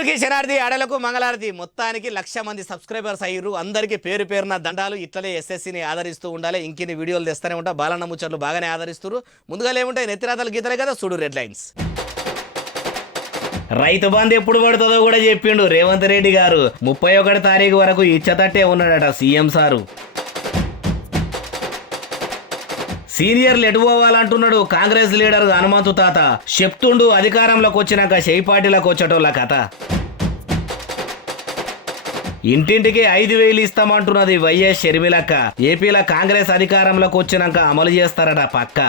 అందరికీ శనార్థి ఆడలకు మంగళారతి మొత్తానికి 1,00,000 మంది సబ్స్క్రైబర్స్ అయ్యారు. అందరికీ పేరు పేరున దండాలు. ఇట్లనే ఎస్ఎస్సిని ఆదరిస్తూ ఉండాలి. ఇంకిన్ని వీడియోలు తెస్తూనే ఉంటా. బాలన్న ముచ్చట్లు బాగానే ఆదరిస్తారు. ముందుగా ఏముంటాయి నెత్తిరాతలు గీతలే కదా చూడు రెడ్ లైన్స్. రైతు బంధు ఎప్పుడు పడుతుందో కూడా చెప్పిండు రేవంత్ రెడ్డి గారు. 31 తారీఖు వరకు ఇచ్చతట్టే ఉన్నాడట సీఎం సారు. సీనియర్లు ఎటు పోవాలంటున్నాడు కాంగ్రెస్ లీడర్ హనుమంతు తాత. చెప్తుండు అధికారంలోకి వచ్చినాక చేయిపాటిలకు వచ్చేటోళ్ళ కథ. ఇంటింటికి 5,000 ఇస్తామంటున్నది వైఎస్ షర్మిలక్క. ఏపీలో కాంగ్రెస్ అధికారంలోకి వచ్చినాక అమలు చేస్తారట పక్క.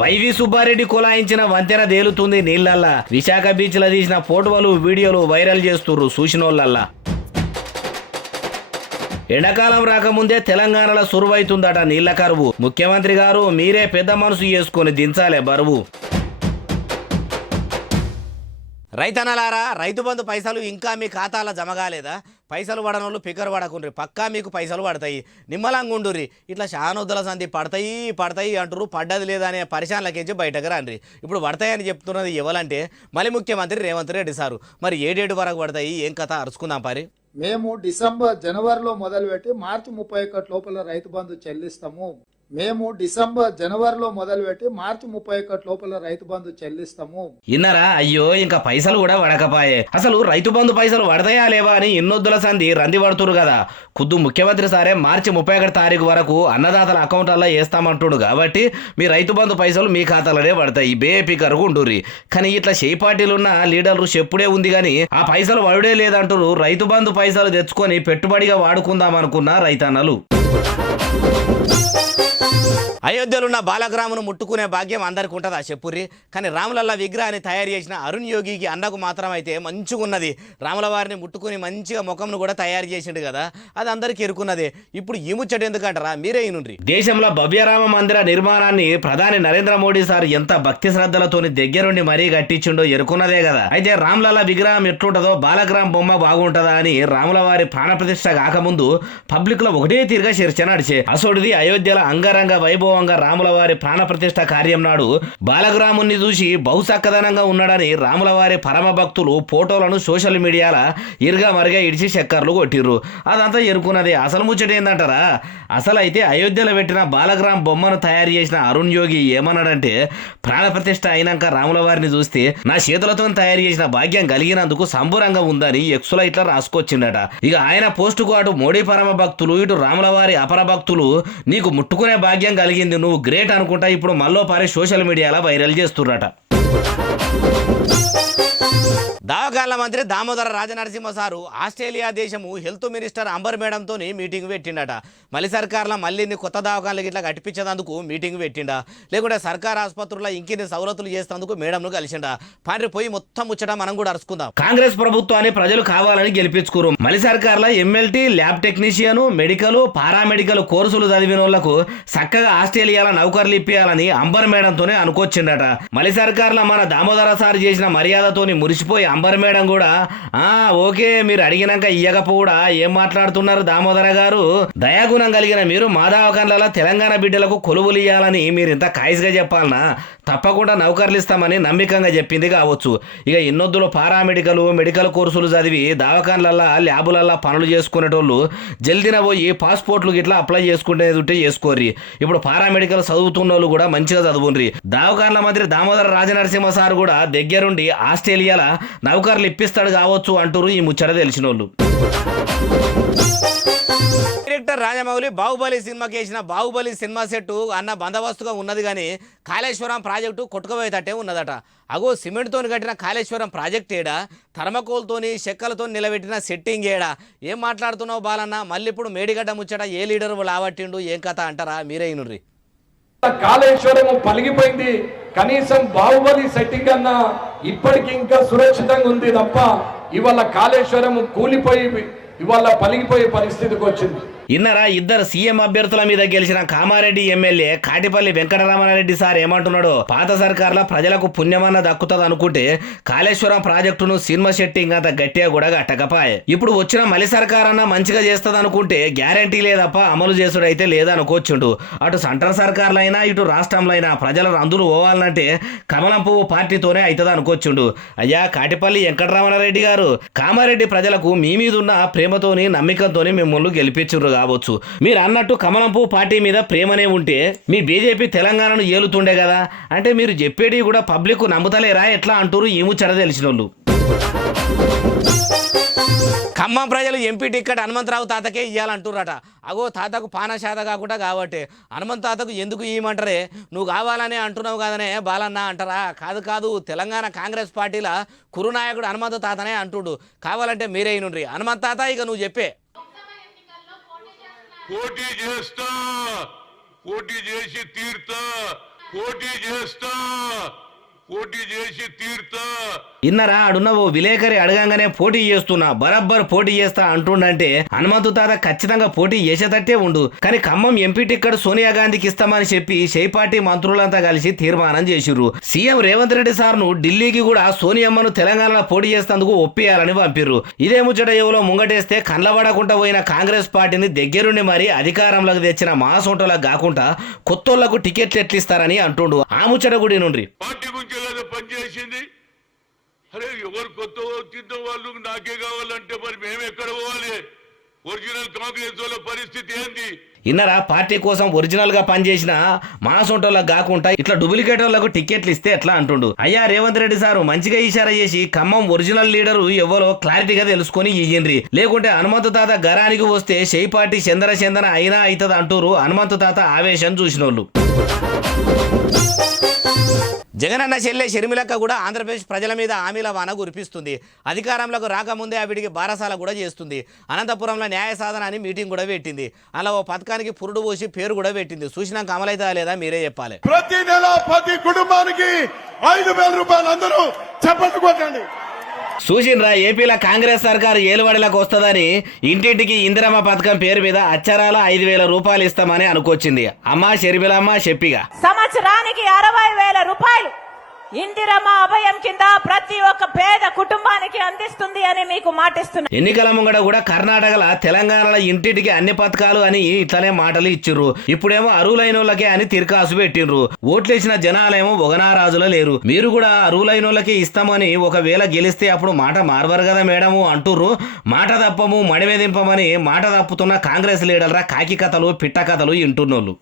వైవి సుబ్బారెడ్డి కులాయించిన వంతెన తేలుతుంది నీళ్లల్లా. విశాఖ బీచ్ లో తీసిన ఫోటోలు వీడియోలు వైరల్ చేస్తుర్రు చూసినోళ్ళల్లా. ఎండాకాలం రాకముందే తెలంగాణలో సురువైతుందట నీళ్ల కరువు. ముఖ్యమంత్రి గారు మీరే పెద్ద మనసు చేసుకుని దించాలే బరువు. రైతన్నలారా, రైతు బంధు పైసలు ఇంకా మీ ఖాతాలో జమ కాలేదా? పైసలు పడనోళ్ళు పికర్ పడకుండ్రి, పక్కా మీకు పైసలు పడతాయి. నిమ్మలంగా ఉండుర్రి. ఇట్లా శానొద్దుల సంధి పడతాయి అంటారు. పడ్డది లేదా అనే పరిశానలకించి బయటకు రండి. ఇప్పుడు పడతాయని చెప్తున్నది ఎవరంటే మళ్ళీ ముఖ్యమంత్రి రేవంత్ రెడ్డి సారు. మరి ఏ డేటు వరకు పడతాయి, ఏం కథ అరుచుకుందాం పరి. మేము జనవరిలో మొదలుపెట్టి మార్చి 31 లోపల రైతు బంధు చెల్లిస్తాము. జనవరిలో మొదలుపెట్టి మార్చి 31 లోపల రైతు బంధు చెల్లిస్తాము. ఇన్నరా? అయ్యో ఇంకా పైసలు కూడా పడకపాయే. అసలు రైతు బంధు పైసలు పడతాయా లేవా అని ఎన్నొద్దుల సంధి రంది పడుతురు కదా. ఖుద్దు ముఖ్యమంత్రి సారే మార్చి 31 తారీఖు వరకు అన్నదాతల అకౌంట్లలో వేస్తామంటుడు. కాబట్టి మీ రైతు బంధు పైసలు మీ ఖాతాలోనే పడతాయి. బేపికరుగు ఉండుర్రి. కానీ ఇట్లా చేయి పార్టీలున్న లీడర్లు చెప్పుడే ఉంది కానీ ఆ పైసలు పడుడే లేదంటారు. రైతు బంధు పైసలు తెచ్చుకొని పెట్టుబడిగా వాడుకుందాం అనుకున్న రైతన్నలు. అయోధ్యలో ఉన్న బాలగ్రామును ముట్టుకునే భాగ్యం అందరికి ఉంటుందా చెప్పుర్రి. కానీ రాములల్లా విగ్రహాన్ని తయారు చేసిన అరుణ్ యోగికి అన్నకు మాత్రం అయితే మంచిగా ఉన్నది. రాముల వారిని ముట్టుకుని మంచిగా ముఖంను కూడా తయారు చేసిండు కదా, అది అందరికి ఎరుకున్నదే. ఇప్పుడు ఈ ముచ్చట ఎందుకంటారా మీరే ఇనుండ్రి. దేశంలో భవ్యరామ మందిర నిర్మాణాన్ని ప్రధాని నరేంద్ర మోడీ సార్ ఎంత భక్తి శ్రద్ధలతోని దగ్గరుండి మరీ కట్టించిండో ఎరుకున్నదే కదా. అయితే రాములల్లా విగ్రహం ఎట్లుంటదో బాలగ్రామ్ బొమ్మ బాగుంటుందా అని రాముల వారి ప్రాణప్రతిష్ఠ కాకముందు పబ్లిక్ లో ఒకటే తీరుగా చర్చ నడిచే. అసోడిది అయోధ్యలో అంగరంగ వైభవంగా రాముల వారి ప్రాణప్రతిష్ఠ కార్యం నాడు బాలగ్రాముని చూసి బహుసక్కదనంగా ఉన్నాడని రాముల వారి పరమ భక్తులు ఫోటోలను సోషల్ మీడియాలో ఇరుగా మరిగా ఇడిచి చక్కర్లు కొట్టిర్రు. అదంతా ఎరుకున్నది. అసలు ముచ్చట ఏందంటారా? అసలు అయితే అయోధ్యలో పెట్టిన బాలగ్రామ్ బొమ్మను తయారు చేసిన అరుణ్ యోగి ఏమన్నాడంటే, ప్రాణప్రతిష్ఠ అయినాక రాముల వారిని చూస్తే నా చేతులతో తయారు చేసిన భాగ్యం కలిగినందుకు సంబురంగా ఉందని ఎక్సుల ఇట్లా రాసుకొచ్చిండట. ఇక ఆయన పోస్టుకు అటు మోడీ పరమ భక్తులు ఇటు రాముల వారి అపర భక్తులు నీకు ముట్టుకునే భాగ్యం కలిగింది, నువ్వు గ్రేట్ అనుకుంటా ఇప్పుడు మళ్ళీ పారి సోషల్ మీడియాలో వైరల్ చేస్తుర్రట. దావకాల మంత్రి దామోదర రాజనరసింహ సారు ఆస్ట్రేలియా దేశము హెల్త్ మినిస్టర్ అంబర్ మేడంతో మీటింగ్ పెట్టిండట. మళ్ళీ సర్కార్లో మళ్ళీ కొత్త దవాఖానలకు ఇట్లా కట్టించేందుకు మీటింగ్ పెట్టిండా, లేకుంటే సర్కార్ ఆసుపత్రుల్లో ఇంకిన్ని సౌలతులు చేసేందుకు మేడంను కలిసిండా. పాండ్రి పోయి మొత్తం ముచ్చట మనం కూడా అరుచుకుందాం. కాంగ్రెస్ ప్రభుత్వాన్ని ప్రజలు కావాలని గెలిపించుకోరు. మళ్ళీ సర్కార్లో MLT, lab technician, medical, paramedical కోర్సులు చదివిన వాళ్లకు చక్కగా ఆస్ట్రేలియాలో నౌకర్లు ఇప్పియాలని అంబర్ మేడంతోనే అనుకొచ్చిండట. మళ్ళీ సర్కార్లో మన దామోదర సార్ చేసిన మర్యాదతోని మురిసిపోయి అంబర్ మేడం కూడా ఓకే మీరు అడిగినాక ఇయ్యకపోడా ఏం మాట్లాడుతున్నారు దామోదర గారు, దయాగుణం కలిగిన మీరు మా దవాఖానలలో తెలంగాణ బిడ్డలకు కొలువులు ఇయ్యాలని మీరు ఇంత కాయిస్గా చెప్పాలనా, తప్పకుండా నౌకర్లు ఇస్తామని నమ్మకంగా చెప్పింది కావచ్చు. ఇక ఇన్నొద్దులు పారామెడికల్, మెడికల్ కోర్సులు చదివి దవాఖానలల్లో ల్యాబులల్లో పనులు చేసుకునేటోళ్ళు జల్దిన పోయి పాస్పోర్ట్లు గిట్లా అప్లై చేసుకునేది చేసుకోర్రి. ఇప్పుడు పారామెడికల్ చదువుతున్న వాళ్ళు కూడా మంచిగా చదువుండ్రి. దవాఖానల మంత్రి దామోదర రాజనరసింహ సార్ కూడా దగ్గరుండి ఆస్ట్రేలియాలో నౌకర్లు ఇప్పిస్తాడు కావచ్చు అంటారు ఈ ముచ్చట తెలిసిన వాళ్ళు. డైరెక్టర్ రాజమౌళి బాహుబలి సినిమాకి వేసిన బాహుబలి సినిమా సెట్ అన్న బందోబస్తుగా ఉన్నది కానీ కాళేశ్వరం ప్రాజెక్టు కొట్టుకుపోయేటట్టే ఉన్నదట. అగో సిమెంట్తో కట్టిన కాళేశ్వరం ప్రాజెక్ట్ ఏడా, థర్మకోల్తోని చెక్కలతో నిలబెట్టిన సెట్టింగ్ ఏడా? ఏం మాట్లాడుతున్నావు బాలన్న? మళ్ళీ ఇప్పుడు మేడిగడ్డ ముచ్చట ఏ లీడర్ లావట్టిండు ఏం కథ అంటారా మీరే ఇనుర్రి. కాళేశ్వరం పలిగిపోయింది, కనీసం బాహుబలి సెట్టింగ్ అన్నా ఇప్పటికి ఇంకా సురక్షితంగా ఉంది తప్ప ఇవాళ కాళేశ్వరం కూలిపోయి ఇవాళ పలిగిపోయే పరిస్థితికి వచ్చింది. ఇన్నరా ఇద్దరు సీఎం అభ్యర్థుల మీద గెలిచిన కామారెడ్డి ఎమ్మెల్యే కాటిపల్లి వెంకటరమణారెడ్డి సార్ ఏమంటున్నాడు, పాత సర్కార్ల ప్రజలకు పుణ్యమన్న దక్కుతుంది అనుకుంటే కాళేశ్వరం ప్రాజెక్టును సినిమా సెట్టింగ్ అంత గట్టిగా కూడా గట్టకపాయే. ఇప్పుడు వచ్చిన మలి సర్కార్ అన్న మంచిగా చేస్తుంది అనుకుంటే గ్యారంటీ లేదప్ప అమలు చేసుడైతే లేదనుకోవచ్చుండు. అటు సెంట్రల్ సర్కార్లైనా ఇటు రాష్ట్రంలో అయినా ప్రజల అందులు పోవాలంటే కమలం పువ్వు పార్టీతోనే అవుతుంది అనుకోవచ్చుండు. అయ్యా కాటిపల్లి వెంకటరమణారెడ్డి గారు, కామారెడ్డి ప్రజలకు మీ మీద ఉన్న ప్రేమతోని నమ్మకంతోని మిమ్మల్ని గెలిపించుర్రు కావచ్చు. మీరు అన్నట్టు కమలం పువ్వు పార్టీ మీద ప్రేమనే ఉంటే మీ బీజేపీ తెలంగాణను ఏలుతుండే కదా, అంటే మీరు చెప్పేది కూడా పబ్లిక్ నమ్ముతలేరా ఎట్లా అంటారు ఈ ముచ్చట తెలిసిన వాళ్ళు. ఖమ్మం ప్రజలు ఎంపీ టికెట్ హనుమంతరావు తాతకే ఇవ్వాలంటుర్రట. అగో తాతకు పానశాత కాకుండా కాబట్టి హనుమంత్ తాతకు ఎందుకు ఇవ్వమంటారే, నువ్వు కావాలనే అంటున్నావు కదనే బాలన్న అంటారా? కాదు కాదు, తెలంగాణ కాంగ్రెస్ పార్టీల కురునాయకుడు హనుమంత్ తాతనే అంటుడు. కావాలంటే మీరే నుండ్రి హనుమంత్ తాత, ఇక నువ్వు చెప్పే. పోటీ చేస్తా, పోటీ చేసి తీర్తా, పోటీ చేస్తా, పోటీ చేసి తీర్తా. ఇన్నరా అడున్న ఓ విలేకరి అడగంగానే పోటీ చేస్తున్నా, బరబ్బర్ పోటీ చేస్తా అంటుండంటే హనుమంతు తాత ఖచ్చితంగా పోటీ చేసేటట్టే ఉండు. కానీ ఖమ్మం ఎంపీ టికెట్ సోనియా గాంధీకి ఇస్తామని చెప్పి షై పార్టీ మంత్రులంతా కలిసి తీర్మానం చేసిర్రు. సీఎం రేవంత్ రెడ్డి సార్ను ఢిల్లీకి కూడా సోనియమ్మను తెలంగాణలో పోటీ చేసేందుకు ఒప్పియాలని పంపిర్రు. ఇదే ముచ్చట ఎవరో ముంగటేస్తే కండ్లబడకుండా పోయిన కాంగ్రెస్ పార్టీని దగ్గరుండి మరి అధికారంలోకి తెచ్చిన మాసోటోలకు కాకుండా కొత్తోళ్లకు టికెట్లు ఎట్లిస్తారని అంటుండు. ఆ ముచ్చట గుడి నుండి పార్టీ గురించి పనిచేసింది. అరే ఎవరు కొత్త వచ్చిన వాళ్ళు నాకే కావాలంటే మరి మేము ఎక్కడ పోవాలి? ఒరిజినల్ కాంగ్రెస్ వాళ్ళ పరిస్థితి ఏంది? ఇన్నరా పార్టీ కోసం ఒరిజినల్ గా పనిచేసిన మాసోటోళ్ళకు కాకుండా ఇట్లా డూప్లికేట్ వాళ్ళకు టికెట్లు ఇస్తే ఎట్లా అంటుండు. అయ్యా రేవంత్ రెడ్డి సారు మంచిగా ఇషారా చేసి ఖమ్మం ఒరిజినల్ లీడరు ఎవరో క్లారిటీగా తెలుసుకొని ఇయ్యండ్రి. లేకుంటే హనుమంతు తాత గరానికి వస్తే షై పార్టీ చందన అయినా అవుతుంది అంటూరు హనుమంతు తాత ఆవేశం చూసినోళ్ళు. జగనన్న చెల్లె షర్మిలక్క కూడా ఆంధ్రప్రదేశ్ ప్రజల మీద హామీల వాన కురిపిస్తుంది. అధికారంలోకి రాకముందే ఆవిడికి బారసాల కూడా చేస్తుంది. అనంతపురంలో న్యాయ సాధన అని మీటింగ్ కూడా పెట్టింది. అలా ఓ పథకానికి పురుడు పోసి పేరు కూడా పెట్టింది. చూసినాక అమలైతా లేదా మీరే చెప్పాలి. ప్రతి నెల ప్రతి కుటుంబానికి 5,000 రూపాయలు అందరూ చప్పట్లు కొట్టండి. చూసిన్రా ఏపీలో కాంగ్రెస్ సర్కారు ఏలుబడిలకు వస్తుందని ఇంటింటికి ఇందిరమ్మ పథకం పేరు మీద అచ్చరాల 5,000 రూపాయలు ఇస్తామని అనుకొచ్చింది. అమ్మా షర్మిలమ్మ చెప్పిగా సంవత్సరానికి 60,000 రూపాయలు ఇందిరమ్మ అభయం కింద ప్రతి ఒక్క పేద కుటుంబానికి అందిస్తుంది అని మీకు మాటిస్తున్నా. ఎన్నికల ముంగడ కూడా కర్ణాటకలో తెలంగాణలో ఇంటింటికి అన్ని పథకాలు అని ఇట్లనే మాటలు ఇచ్చిర్రు. ఇప్పుడేమో అరువులైన వాళ్ళకే అని తిరకాసు పెట్టిండ్రు. ఓట్లేసిన జనాలేమో ఒగనారాజులో లేరు. మీరు కూడా అరువులైన వాళ్ళకి ఇస్తామని ఒకవేళ గెలిస్తే అప్పుడు మాట మారవరు కదా మేడము అంటుర్రు. మాట తప్పము మడిమేదింపమని మాట తప్పుతున్న కాంగ్రెస్ లీడర్రా కాకి కథలు పిట్ట కథలు ఇంటున్నోళ్ళు.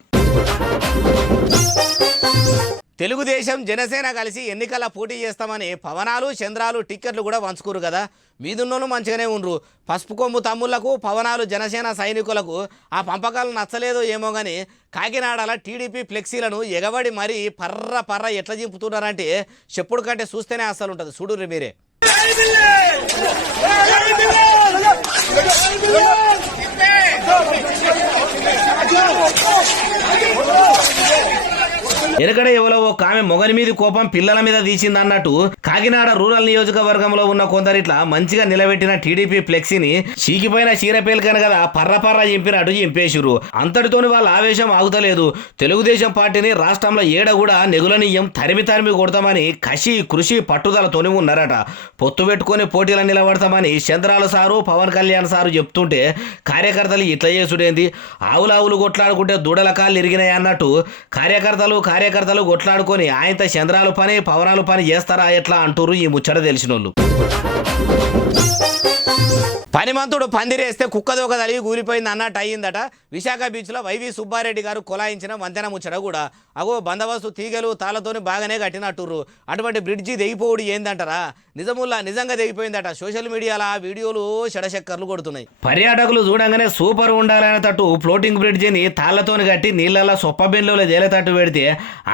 తెలుగుదేశం జనసేన కలిసి ఎన్నికల పోటీ చేస్తామని పవనాలు చంద్రాలు టిక్కెట్లు కూడా పంచుకోరు కదా. మీదున్నోళ్ళు మంచిగానే ఉండ్రు. పసుపు కొమ్ము తమ్ముళ్లకు పవనాలు జనసేన సైనికులకు ఆ పంపకాలు నచ్చలేదో ఏమో కానీ కాకినాడల టీడీపీ ఫ్లెక్సీలను ఎగబడి మరీ పర్ర ఎట్లా చింపుతున్నారంటే చెప్పుడు కంటే చూస్తేనే అస్సలు ఉంటుంది. చూడుర్రి మీరే. ఎనకడ ఎవరో ఓ ఆమె మొగని మీద కోపం పిల్లల మీద తీసిందన్నట్టు కాకినాడ రూరల్ నియోజకవర్గంలో ఉన్న కొందరిట్లా మంచిగా నిలబెట్టిన టీడీపీ ఫ్లెక్సీని చీకిపోయిన చీరపేలికను కదా పర్ర చింపినట్టు చింపేసిరు. అంతటితోని వాళ్ళ ఆవేశం ఆగుతలేదు. తెలుగుదేశం పార్టీని రాష్ట్రంలో ఏడ కూడా నెగులనీయం తరిమి కొడతామని కసి కృషి పట్టుదలతోని ఉన్నారట. పొత్తు పెట్టుకుని పోటీలు నిలబడతామని చంద్రాల సారు పవన్ కళ్యాణ్ సారు చెప్తుంటే కార్యకర్తలు ఇట్లా చేసుడేంది, ఆవులు కొట్లాడుకుంటే దూడల కాళ్ళు ఇరిగినాయి అన్నట్టు కార్యకర్తలు కొట్లాడుకొని ఆయనతో చంద్రాలు పని పవనాలు పని చేస్తారా ఎట్లా అంటూరు ఈ ముచ్చట తెలిసినోళ్ళు. పనిమంతుడు పందిరేస్తే కుక్కదోక తలిగి కూలిపోయింది అన్నట్టు అయ్యిందట. విశాఖ బీచ్లో వైవి సుబ్బారెడ్డి గారు కొలాయించిన వంతెన ముచ్చట కూడా అగో బందోబస్తు తీగలు తాళ్లతోని బాగానే కట్టినట్టుర్రు. అటువంటి బ్రిడ్జి తెగిపోవుడు ఏందంటారా? నిజంగా తెగిపోయిందట. సోషల్ మీడియాలో ఆ వీడియోలు చెడచక్కర్లు కొడుతున్నాయి. పర్యాటకులు చూడంగానే సూపర్ ఉండాలనేటట్టు ఫ్లోటింగ్ బ్రిడ్జిని తాళ్లతోని కట్టి నీళ్ళల్లో సొప్ప బెన్లో తేలేటట్టు పెడితే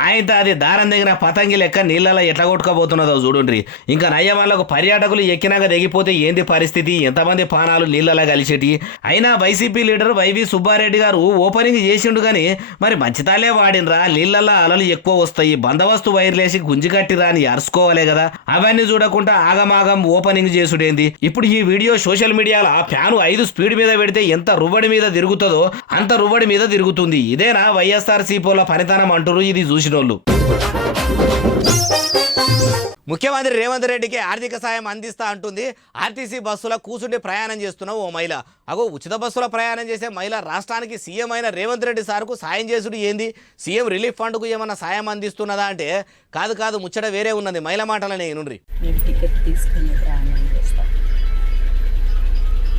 ఆయనతో అది దారం దిగిన పతంగి లెక్క నీళ్ళలో ఎట్లా కొట్టుకోబోతున్నదో చూడుండ్రి. ఇంకా నయ్య వాళ్ళకు పర్యాటకులు ఎక్కినాక దిగిపోతే ఏంది పరిస్థితి, ఎంతమంది పానాలు నీళ్ళలా కలిసేటి. అయినా వైసీపీ లీడర్ వైవి సుబ్బారెడ్డి గారు ఓపెనింగ్ చేసిండు కానీ మరి మంచితాలే వాడినరా, నీళ్ళల్లో అలలు ఎక్కువ వస్తాయి, బందోబస్తు వైర్లేసి గుంజి కట్టిరా అని అరుచుకోవాలే కదా. అవన్నీ చూడకుండా ఆగమాగం ఓపెనింగ్ చేసుడేంది. ఇప్పుడు ఈ వీడియో సోషల్ మీడియాలో ఫ్యాను 5 స్పీడ్ మీద పెడితే ఎంత రువ్వడి మీద తిరుగుతుందో అంత రువ్వడి మీద తిరుగుతుంది. ఇదేనా వైఎస్ఆర్సీపీల పనితనం అంటారు ఇది చూసినోళ్ళు. ముఖ్యమంత్రి రేవంత్ రెడ్డికి ఆర్థిక సాయం అందిస్తా అంటుంది ఆర్టీసీ బస్సులో కూర్చుండి ప్రయాణం చేస్తున్న ఓ మహిళ. అగో ఉచిత బస్సులో ప్రయాణం చేసే మహిళ రాష్ట్రానికి సీఎం అయిన రేవంత్ రెడ్డి సార్కు సాయం చేసుడు ఏంది, సీఎం రిలీఫ్ ఫండ్కు ఏమన్నా సాయం అందిస్తున్నదా అంటే కాదు ముచ్చట వేరే ఉన్నది. మహిళ మాటలనే నుండి మేము టికెట్ తీసుకుని ప్రయాణం చేస్తాం,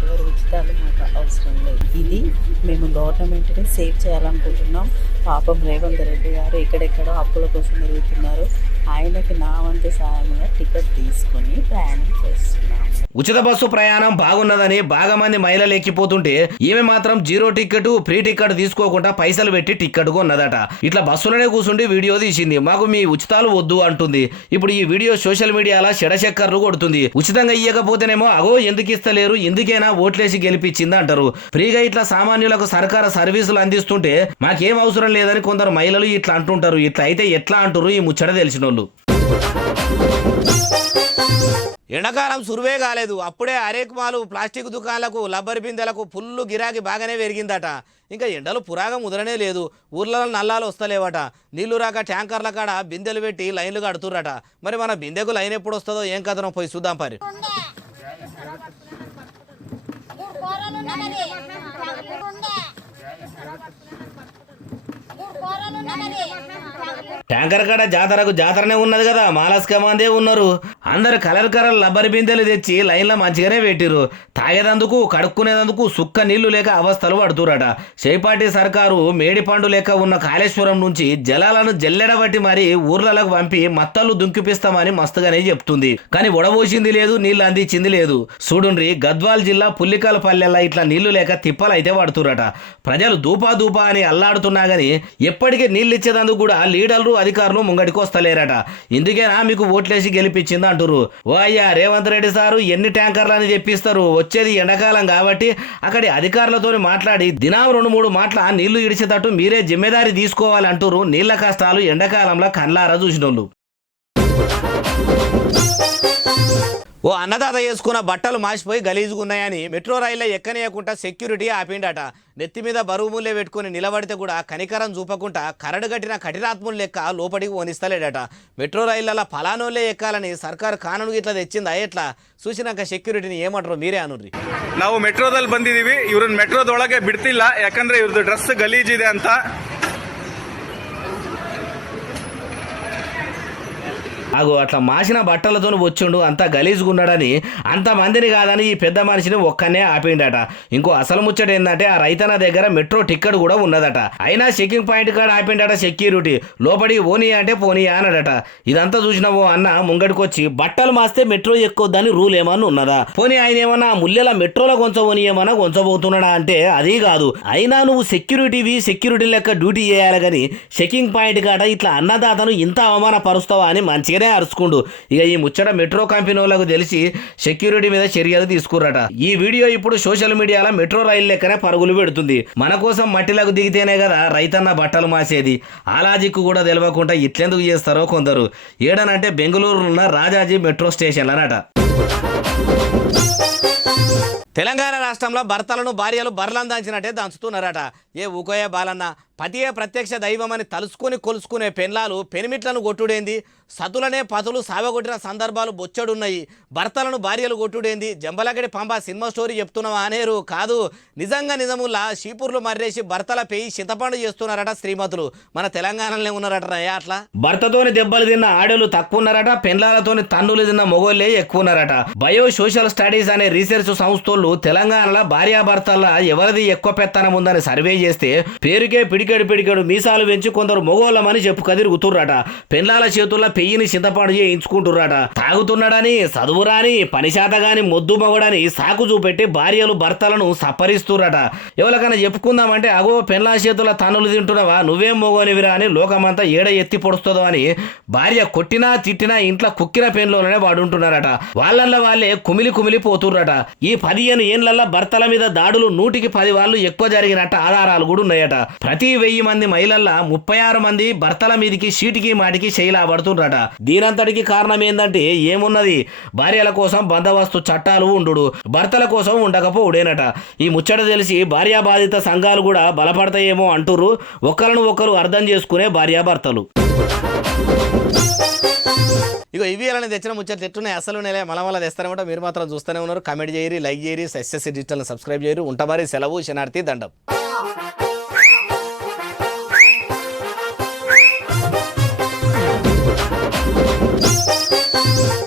ఎవరు ఉచితాలు మాకు అవసరం లేదు. ఇది మేము గవర్నమెంట్ని సేవ్ చేయాలనుకుంటున్నాం. పాపం రేవంత్ రెడ్డి గారు ఎక్కడెక్కడో అప్పుల కోసం తిరుగుతున్నారు. ఆయనకి నా వంతు సాయంగా టికెట్ తీసుకొని ప్రయాణం చేస్తున్నాం. ఉచిత బస్సు ప్రయాణం బాగున్నదని బాగా మంది మహిళలు ఎక్కిపోతుంటే ఈమె మాత్రం 0 టికెట్ ఫ్రీ టికెట్ తీసుకోకుండా పైసలు పెట్టి టికెట్ కొన్నదట. ఇట్లా బస్సులోనే కూర్చుండి వీడియో తీసింది. మాకు మీ ఉచితాలు వద్దు అంటుంది. ఇప్పుడు ఈ వీడియో సోషల్ మీడియాలో చెడచక్కర్లు కొడుతుంది. ఉచితంగా ఇయ్యకపోతేనేమో అగో ఎందుకు ఇస్తలేరు, ఎందుకైనా ఓట్లేసి గెలిపించింది అంటారు. ఫ్రీగా ఇట్లా సామాన్యులకు సర్కారు సర్వీసులు అందిస్తుంటే మాకేం అవసరం లేదని కొందరు మహిళలు ఇట్లా అంటుంటారు. ఇట్లా అయితే ఎట్లా అంటారు ఈ ముచ్చట తెలిసిన వాళ్ళు. ఎండాకాలం సురువే కాలేదు, అప్పుడే అరేకుమాలు ప్లాస్టిక్ దుకాణాలకు రబ్బర్ బిందెలకు ఫుల్లు గిరాకీ బాగానే పెరిగిందట. ఇంకా ఎండలు పురాగా ముదరనే లేదు, ఊర్లలో నల్లాలు వస్తలేవట. నీళ్లు రాక ట్యాంకర్ల కాడ బిందెలు పెట్టి లైన్లు కడుతుర్రట. మరి మన బిందెకు లైన్ ఎప్పుడు వస్తుందో ఏం కథనో పోయి చూద్దాం పరి. ట్యాంకర్ కాడ జాతరనే ఉన్నది కదా, మాలస్కమందే ఉన్నారు. అందరు కలర్ రబ్బర్ బిందెలు తెచ్చి లైన్లో మంచిగానే పెట్టిరు. తాగేదందుకు కడుక్కునేందుకు సుక్క నీళ్లు లేక అవస్థలు పడుతురట. చేపాటి సర్కారు మేడి పండు లెక్క ఉన్న కాళేశ్వరం నుంచి జలాలను జల్లెడబట్టి మరి ఊర్లకు పంపి మత్తళ్ళు దుంకిపిస్తామని మస్తుగానే చెప్తుంది. కానీ ఉడబోసింది లేదు, నీళ్లు అందించింది లేదు. చూడుండ్రి, గద్వాల్ జిల్లా పుల్లికల పల్లెల్లో ఇట్లా నీళ్లు లేక తిప్పలు అయితే పడుతురట. ప్రజలు దూపా అని అల్లాడుతున్నా గానీ ఎప్పటికీ నీళ్ళు ఇచ్చేదందుకు కూడా లీడర్లు అధికారులు ముంగడికి వస్తలేరట. ఇందుకేనా మీకు ఓట్లేసి గెలిపించింది అంటారు. ఓ అయ్యా రేవంత్ రెడ్డి సారు ఎన్ని ట్యాంకర్లు అని చెప్పిస్తారు, వచ్చేది ఎండాకాలం కాబట్టి అక్కడి అధికారులతో మాట్లాడి దినం 2-3 మాటల నీళ్లు ఇడిచేటట్టు మీరే జిమ్మెదారి తీసుకోవాలంటారు నీళ్ల కష్టాలు ఎండాకాలంలో కళ్ళారా చూసినోళ్ళు. ఓ అన్నదాత వేసుకున్న బట్టలు మాసిపోయి గలీజుకున్నాయని మెట్రో రైల్లో ఎక్కనేయకుండా సెక్యూరిటీ ఆపిండట. నెత్తి మీద బరువు ముల్లే పెట్టుకుని నిలబడితే కూడా కనికరం చూపకుండా కరడు కట్టిన కఠినాత్ములు లెక్క లోపలికి ఓనిస్తలేడట. మెట్రో రైళ్లలో ఫలానోళ్ళే ఎక్కాలని సర్కారు కానూను ఇట్లా తెచ్చిందా ఎట్లా చూసినాక సెక్యూరిటీని ఏమంటారు మీరే అనుర్ರಿ. ನಾವು ಮೆಟ್ರೋದಲ್ಲಿ ಬಂದಿದ್ದೀವಿ, ಇವ್ರನ್ನ ಮೆಟ್ರೋದೊಳಗೆ ಬಿಡ್ತಿಲ್ಲ, ಯಾಕಂದ್ರೆ ಇವ್ರದ್ದು ಡ್ರೆಸ್ ಗಲೀಜಿದೆ ಅಂತ. అగో అట్లా మాసిన బట్టలతో వచ్చిండు, అంతా గలీజుకున్నాడని అంతమందిని కాదని ఈ పెద్ద మనిషిని ఒక్కనే ఆపిండట. ఇంకో అసలు ముచ్చట ఏంటంటే ఆ రైతన్న దగ్గర మెట్రో టికెట్ కూడా ఉన్నదట. అయినా చెకింగ్ పాయింట్ కాడ ఆపిండట సెక్యూరిటీ. లోపలికి పోనీ అంటే పోనీ అనడట. ఇదంతా చూసిన ఓ అన్న ముంగడికొచ్చి బట్టలు మాస్తే మెట్రో ఎక్కొద్దని రూల్ ఏమన్నా ఉన్నదా, పోనీ ఆయన ఏమన్నా ముల్లెల మెట్రోలో కొంచెం ఏమన్నా కొంచబోతున్నాడా అంటే అది కాదు. అయినా నువ్వు సెక్యూరిటీ లెక్క డ్యూటీ చేయాలి కానీ చెకింగ్ పాయింట్ కాడ ఇట్లా అన్నదాతను ఇంత అవమానపరుస్తావా అని మంచిగా అరుచుకుండు. ఇక ఈ ముచ్చట మెట్రో కంపెనీ వాళ్ళకు తెలిసి సెక్యూరిటీ మీద చర్యలు తీసుకురట. ఈ వీడియో ఇప్పుడు సోషల్ మీడియాలో మెట్రో రైలు లెక్కనే పరుగులు పెడుతుంది. మన కోసం మట్టిలకు దిగితేనే కదా రైతన్న బట్టలు మాసేది. ఆ లాజిక్ కూడా తెలియకుండా ఇట్లెందుకు చేస్తారో కొందరు. ఏడనంటే బెంగళూరులో ఉన్న రాజాజీ మెట్రో స్టేషన్లనట. తెలంగాణ రాష్ట్రంలో భర్తలను భార్యలు బర్లను దంచినట్టే దంచుతున్నారట. ఏ ఊకోయే బాలన్న, పతియే ప్రత్యక్ష దైవమని తలుసుకుని కొలుసుకునే పెన్లాలు పెనిమిట్లను కొట్టుడేంది, సతులనే పతులు సావగొట్టిన సందర్భాలు బొచ్చడున్నాయి. భర్తలను భార్యలు కొట్టుడేంది, జంబలగడి పంప సినిమా స్టోరీ చెప్తున్నావా అనేరు కాదు. నిజముల్లా షీపూర్లు మర్రేసి భర్తల పేయి చింతపండు చేస్తున్నారట స్త్రీమతులు. మన తెలంగాణలోనే ఉన్నారట అట్లా. భర్తతోని దెబ్బలు తిన్న ఆడలు తక్కువ ఉన్నారట, పెన్లాలతోని తన్నులు తిన్న మొగోళ్ళే ఎక్కువ ఉన్నారట. బయో సోషల్ స్టడీస్ అనే రీసెర్చ్ సంస్థలు వాళ్ళు తెలంగాణలో భార్యాభర్తల్లో ఎవరిది ఎక్కువ పెత్తనం ఉందని సర్వే చేస్తే పేరుకే పిడికెడు మీసాలు పెంచి కొందరు మొగోళ్ళమని చెప్పు కదిరుగుతుర్రట. పెళ్ళాల చేతుల్లో పెయ్యిని చింతపాటు చేయించుకుంటుర్రట. తాగుతున్నాడని, చదువురాని, పనిశాతగాని, మొద్దు మొగడని సాకు చూపెట్టి భార్యలు భర్తలను సప్పరిస్తుర్రట. ఎవరికైనా చెప్పుకుందామంటే అగో పెళ్ళా చేతుల తన్నులు తింటున్నావా, నువ్వేం మొగోనివిరా అని లోకమంతా ఏడ ఎత్తి పొడుస్తుందో అని భార్య కొట్టినా తిట్టినా ఇంట్లో కుక్కిన పెన్లోనే వాడుంటున్నారట. వాళ్ళల్లో వాళ్ళే కుమిలి పోతుర్రట. ఈ 15 ఏళ్లలో భర్తల మీద దాడులు 100కి 10 వాళ్ళు ఎక్కువ జరిగినట్టు ఆధారాలు కూడా ఉన్నాయట. ప్రతి 1000 మంది మహిళల్లో 36 మంది భర్తల మీదకి చీటికి మాటికి శైలా పడుతుండ్రట. దీనంతటికి కారణం ఏందంటే ఏమున్నది, భార్యల కోసం బందోబస్తు చట్టాలు ఉండు, భర్తల కోసం ఉండకపోవుడేనట. ఈ ముచ్చట తెలిసి భార్యా బాధిత సంఘాలు కూడా బలపడతాయేమో అంటుర్రు. ఒకరిని ఒకరు అర్థం చేసుకునే భార్యాభర్తలు. ఇగో ఇవి అలానే తెచ్చిన ముచ్చట్లు ఎట్టున్నాయి అసలు నెల మలమల తెస్తారనమాట. మీరు మాత్రం చూస్తూనే ఉన్నారు. కామెంట్ చేయరు, లైక్ చేయరు, SSC డిజిటల్ సబ్స్క్రైబ్ చేయరు. ఉంటా మరి సెలవు. శనార్థి దండం.